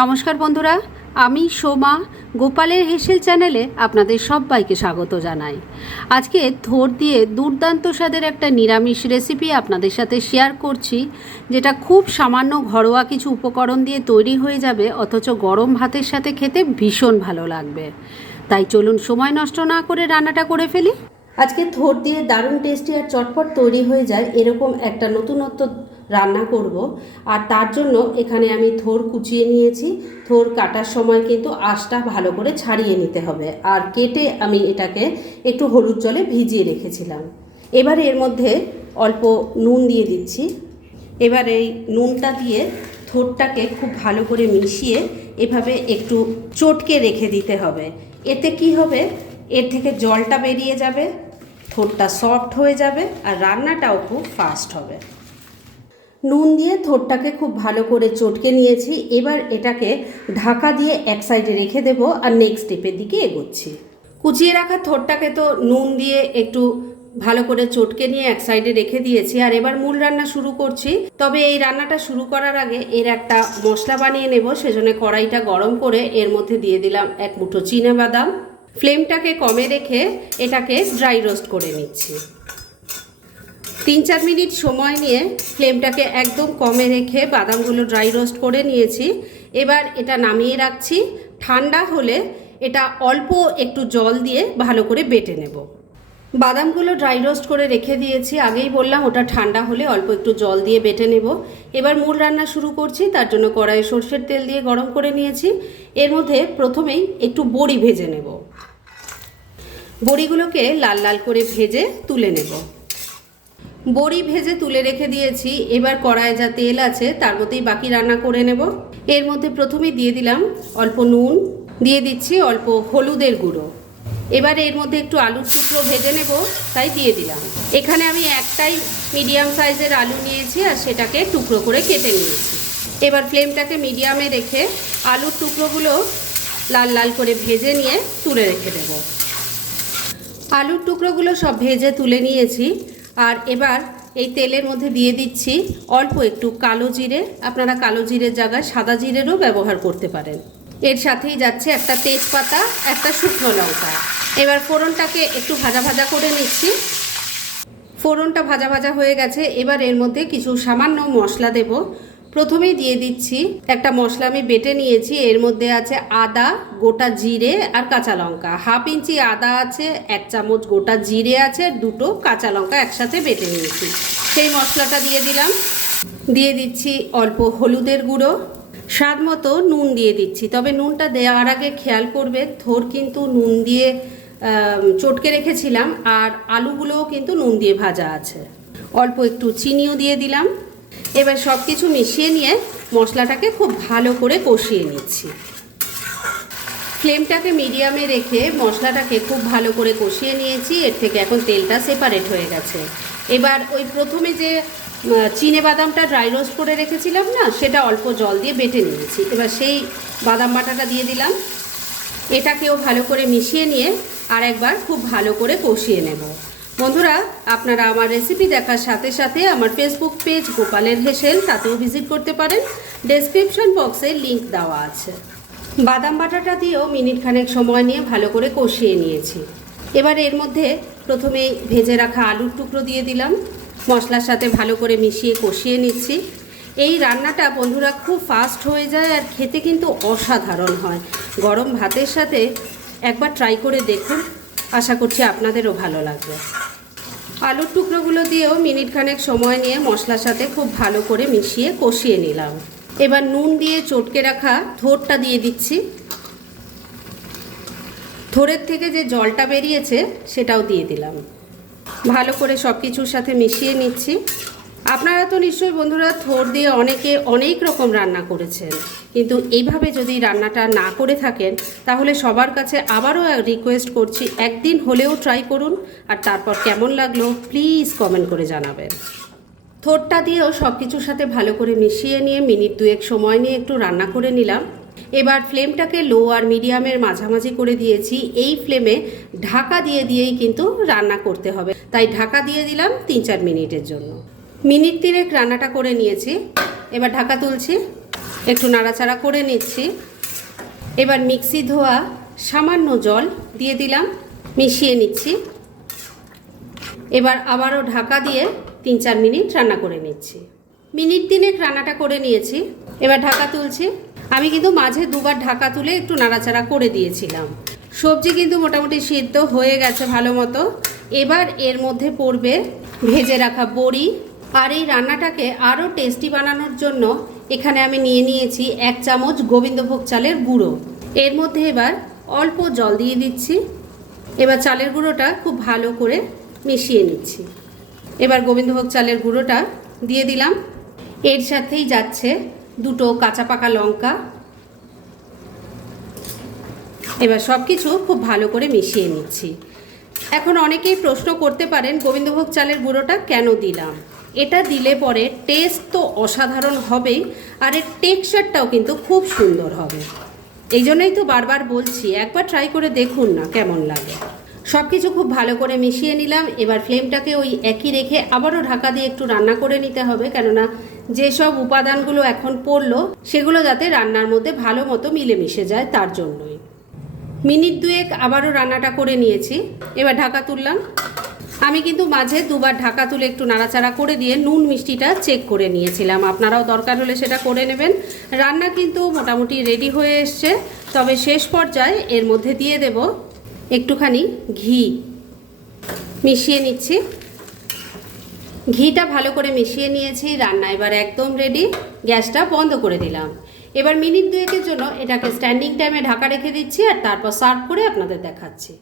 নমস্কার বন্ধুরা, আমি সোমা গোপালের হেসেল চ্যানেলে আপনাদের সবাইকে স্বাগত জানাই। আজকে থোড় দিয়ে দুর্দান্ত স্বাদের একটা নিরামিষ রেসিপি আপনাদের সাথে শেয়ার করছি, যেটা খুব সামান্য ঘরোয়া কিছু উপকরণ দিয়ে তৈরি হয়ে যাবে, অথচ গরম ভাতের সাথে খেতে ভীষণ ভালো লাগবে। তাই চলুন সময় নষ্ট না করে রান্নাটা করে ফেলি। আজকে থোড় দিয়ে দারুণ টেস্টি আর চটপট তৈরি হয়ে যায় এরকম একটা নতুনত্ব রান্না করব। আর তার জন্য এখানে আমি থোড় কুচিয়ে নিয়েছি। থোড় কাটার সময় কিন্তু আঁশটা ভালো করে ছাড়িয়ে নিতে হবে, আর কেটে আমি এটাকে একটু হলুদ জলে ভিজিয়ে রেখেছিলাম। এবার এর মধ্যে অল্প নুন দিয়ে দিচ্ছি। এবার এই নুনটা দিয়ে থোড়টাকে খুব ভালো করে মিশিয়ে এভাবে একটু চটকে রেখে দিতে হবে। এতে কি হবে, এর থেকে জলটা বেরিয়ে যাবে, থোড়টা সফট হয়ে যাবে আর রান্নাটাও খুব ফাস্ট হবে। নুন দিয়ে থোড়টাকে খুব ভালো করে চটকে নিয়েছি। এবার এটাকে ঢাকা দিয়ে এক সাইডে রেখে দেব আর নেক্সট স্টেপের দিকে এগোচ্ছি। কুচিয়ে রাখা থোড়টাকে তো নুন দিয়ে একটু ভালো করে চটকে নিয়ে এক সাইডে রেখে দিয়েছি, আর এবার মূল রান্না শুরু করছি। তবে এই রান্নাটা শুরু করার আগে এর একটা মশলা বানিয়ে নেব। সেজন্য কড়াইটা গরম করে এর মধ্যে দিয়ে দিলাম এক মুঠো চিনেবাদাম। ফ্লেমটাকে কমে রেখে এটাকে ড্রাই রোস্ট করে নিচ্ছি। 3-4 মিনিট সময় নিয়ে ফ্লেমটাকে একদম কমে রেখে বাদামগুলো ড্রাই রোস্ট করে নিয়েছি। এবার এটা নামিয়ে রাখছি। ঠান্ডা হলে এটা অল্প একটু জল দিয়ে ভালো করে বেটে নেব। বাদামগুলো ড্রাই রোস্ট করে রেখে দিয়েছি, আগেই বললাম ওটা ঠান্ডা হলে অল্প একটু জল দিয়ে বেটে নেব। এবার মূল রান্না শুরু করছি। তার জন্য কড়াইয়ে সরষের তেল দিয়ে গরম করে নিয়েছি। এর মধ্যে প্রথমেই একটু বড়ি ভেজে নেব। বড়িগুলোকে লাল লাল করে ভেজে তুলে নেব। বড়ি ভেজে তুলে রেখে দিয়েছি। এবার কড়াইয়ে যা তেল আছে তার মধ্যেই বাকি রান্না করে নেব। এর মধ্যে প্রথমেই দিয়ে দিলাম অল্প নুন, দিয়ে দিচ্ছি অল্প হলুদের গুঁড়ো। এবার এর মধ্যে একটু আলুর টুকরো ভেজে নেব, তাই দিয়ে দিলাম। এখানে আমি একটাই মিডিয়াম সাইজের আলু নিয়েছি আর সেটাকে টুকরো করে কেটে নিয়েছি। এবার ফ্লেমটাকে মিডিয়ামে রেখে আলুর টুকরোগুলো লাল লাল করে ভেজে নিয়ে তুলে রেখে দেব। আলুর টুকরোগুলো সব ভেজে তুলে নিয়েছি। আর এবার এই তেলের মধ্যে দিয়ে দিচ্ছি অল্প একটু কালো জিরে। আপনারা কালো জিরের জায়গায় সাদা জিরেরও ব্যবহার করতে পারেন। এর সাথেই যাচ্ছে একটা তেজপাতা, একটা শুকনো লঙ্কা। এবার ফোড়নটাকে একটু ভাজা ভাজা করে নিচ্ছি। ফোড়নটা ভাজা ভাজা হয়ে গেছে। এবার এর মধ্যে কিছু সামান্য মশলা দেব। প্রথমেই দিয়ে দিচ্ছি একটা মশলা আমি বেটে নিয়েছি। এর মধ্যে আছে আদা, গোটা জিরে আর কাঁচা লঙ্কা। 1/2 ইঞ্চি আদা আছে, 1 চামচ গোটা জিরে আছে, 2টো কাঁচা লঙ্কা একসাথে বেটে নিয়েছি। সেই মশলাটা দিয়ে দিলাম। দিয়ে দিচ্ছি অল্প হলুদের গুঁড়ো, স্বাদ মতো নুন দিয়ে দিচ্ছি। তবে নুনটা দেওয়ার আগে খেয়াল করবে, থোড় কিন্তু নুন দিয়ে চটকে রেখেছিলাম আর আলুগুলোও কিন্তু নুন দিয়ে ভাজা আছে। অল্প একটু চিনিও দিয়ে দিলাম। এবার সব কিছু মিশিয়ে নিয়ে মশলাটাকে খুব ভালো করে কষিয়ে নিচ্ছি। ফ্লেমটাকে মিডিয়ামে রেখে মশলাটাকে খুব ভালো করে কষিয়ে নিয়েছি। এর থেকে এখন তেলটা সেপারেট হয়ে গেছে। এবার ওই প্রথমে যে চিনেবাদামটা ড্রাই রোস্ট করে রেখেছিলাম না, সেটা অল্প জল দিয়ে বেটে নিয়েছি। এবার সেই বাদাম বাটাটা দিয়ে দিলাম। এটাকেও ভালো করে মিশিয়ে নিয়ে আর একবার খুব ভালো করে কষিয়ে নেব। বন্ধুরা, আপনারা আমার রেসিপি দেখার সাথে সাথে আমার ফেসবুক পেজ গোপালের হেসেল, তাতেও ভিজিট করতে পারেন। ডেসক্রিপশন বক্সে লিংক দেওয়া আছে। বাদাম বাটাটা দিয়েও মিনিট খানেক সময় নিয়ে ভালো করে কষিয়ে নিয়েছি। এবার এর মধ্যে প্রথমে ভেজে রাখা আলুর টুকরো দিয়ে দিলাম। মশলার সাথে ভালো করে মিশিয়ে কষিয়ে নিচ্ছি। এই রান্নাটা বন্ধুরা খুব ফাস্ট হয়ে যায় আর খেতে কিন্তু অসাধারণ হয়। গরম ভাতের সাথে একবার ট্রাই করে দেখুন, আশা করছি আপনাদেরও ভালো লাগবে। আলুর টুকরোগুলো দিয়েও মিনিট খানেক সময় নিয়ে মশলার সাথে খুব ভালো করে মিশিয়ে কষিয়ে নিলাম। এবার নুন দিয়ে চটকে রাখা থোড়টা দিয়ে দিচ্ছি। থোড়ের থেকে যে জলটা বেরিয়েছে সেটাও দিয়ে দিলাম। ভালো করে সব কিছুর সাথে মিশিয়ে নিচ্ছি। আপনারা তো নিশ্চয়ই বন্ধুরা থোড় দিয়ে অনেকে অনেক রকম রান্না করেছেন, কিন্তু এইভাবে যদি রান্নাটা না করে থাকেন তাহলে সবার কাছে আবারও রিকোয়েস্ট করছি, একদিন হলেও ট্রাই করুন আর তারপর কেমন লাগলো প্লিজ কমেন্ট করে জানাবেন। থোড়টা দিয়েও সব কিছুর সাথে ভালো করে মিশিয়ে নিয়ে মিনিট 2 সময় নিয়ে একটু রান্না করে নিলাম। এবার ফ্লেমটাকে লো আর মিডিয়ামের মাঝামাঝি করে দিয়েছি। এই ফ্লেমে ঢাকা দিয়ে দিয়েই কিন্তু রান্না করতে হবে, তাই ঢাকা দিয়ে দিলাম 3-4 মিনিটের জন্য। মিনিট 3 রান্নাটা করে নিয়েছি। এবার ঢাকা তুলছি। একটু নাড়াচাড়া করে নিচ্ছি। এবার মিক্সি ধোয়া সামান্য জল দিয়ে দিলাম, মিশিয়ে নিচ্ছি। এবার আবারও ঢাকা দিয়ে 3-4 মিনিট রান্না করে নিচ্ছি। মিনিট 3 রান্নাটা করে নিয়েছি। এবার ঢাকা তুলছি। আমি কিন্তু মাঝে দুবার ঢাকা তুলে একটু নাড়াচাড়া করে দিয়েছিলাম। সবজি কিন্তু মোটামুটি সিদ্ধ হয়ে গেছে ভালো মতো। এবার এর মধ্যে পড়বে ভেজে রাখা বড়ি। আর এই রান্নাটাকে আরও টেস্টি বানানোর জন্য এখানে আমি নিয়ে নিয়েছি 1 চামচ গোবিন্দভোগ চালের গুঁড়ো। এর মধ্যে এবার অল্প জল দিয়ে দিচ্ছি। এবার চালের গুঁড়োটা খুব ভালো করে মিশিয়ে নিচ্ছি। এবার গোবিন্দভোগ চালের গুঁড়োটা দিয়ে দিলাম। এর সাথেই যাচ্ছে 2 কাঁচা পাকা লঙ্কা। এবার সব কিছু খুব ভালো করে মিশিয়ে নিচ্ছি। এখন অনেকেই প্রশ্ন করতে পারেন গোবিন্দভোগ চালের গুঁড়োটা কেন দিলাম। এটা দিলে পরে টেস্ট তো অসাধারণ হবেই, আর এর টেক্সচারটাও কিন্তু খুব সুন্দর হবে। এই জন্যই তো বারবার বলছি, একবার ট্রাই করে দেখুন না কেমন লাগে। সব কিছু খুব ভালো করে মিশিয়ে নিলাম। এবার ফ্লেমটাকে ওই একই রেখে আবারও ঢাকা দিয়ে একটু রান্না করে নিতে হবে, কেননা যেসব উপাদানগুলো এখন পড়লো সেগুলো যাতে রান্নার মধ্যে ভালো মতো মিলেমিশে যায়, তার জন্যই। মিনিট 2 আবারও রান্নাটা করে নিয়েছি। এবার ঢাকা তুললাম। আমি কিন্তু মাঝে দুবার ঢাকা তুলে একটু নাড়াচাড়া করে দিয়ে নুন মিষ্টিটা চেক করে নিয়েছিলাম। আপনারাও দরকার হলে সেটা করে নেবেন। রান্না কিন্তু মোটামুটি রেডি হয়ে এসছে। তবে শেষ পর্যায়ে এর মধ্যে দিয়ে দেব একটুখানি ঘি। মিশিয়ে নিচ্ছি। ঘিটা ভালো করে মিশিয়ে নিয়েছি। রান্না এবার একদম রেডি। গ্যাসটা বন্ধ করে দিলাম। এবার মিনিট 2 জন্য এটাকে স্ট্যান্ডিং টাইমে ঢাকা রেখে দিচ্ছি, আর তারপর সার্ভ করে আপনাদের দেখাচ্ছি।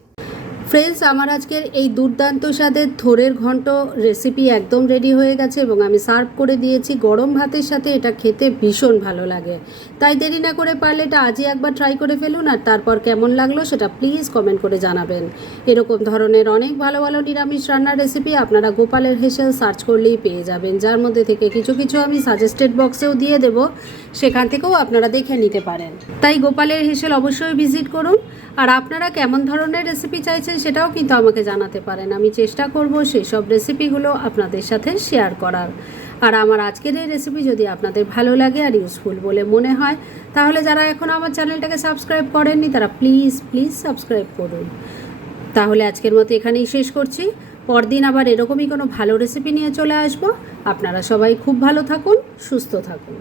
ফ্রেন্ডস, আমার আজকের এই দুর্দান্ত স্বাদের থোড়ের ঘন্ট রেসিপি একদম রেডি হয়ে গেছে এবং আমি সার্ভ করে দিয়েছি। গরম ভাতের সাথে এটা খেতে ভীষণ ভালো লাগে। তাই দেরি না করে পারলে এটা আজই একবার ট্রাই করে ফেলুন, আর তারপর কেমন লাগলো সেটা প্লিজ কমেন্ট করে জানাবেন। এরকম ধরনের অনেক ভালো ভালো নিরামিষ রান্নার রেসিপি আপনারা গোপালের হেসেল সার্চ করলেই পেয়ে যাবেন, যার মধ্যে থেকে কিছু কিছু আমি সাজেস্টেড বক্সেও দিয়ে দেব, সেখান থেকেও আপনারা দেখে নিতে পারেন। তাই গোপালের হেসেল অবশ্যই ভিজিট করুন। আর আপনারা কেমন ধরনের রেসিপি চাইছেন সেটাও কিন্তু আমাকে জানাতে পারেন। আমি চেষ্টা করব সেই সব রেসিপিগুলো আপনাদের সাথে শেয়ার করার। আর আমার আজকের এই রেসিপি যদি আপনাদের ভালো লাগে আর ইউজফুল বলে মনে হয়, তাহলে যারা এখন আমার চ্যানেলটাকে সাবস্ক্রাইব করেননি তারা প্লিজ সাবস্ক্রাইব করুন। তাহলে আজকের মতো এখানেই শেষ করছি। পরদিন আবার এরকমই কোনো ভালো রেসিপি নিয়ে চলে আসবো। আপনারা সবাই খুব ভালো থাকুন, সুস্থ থাকুন।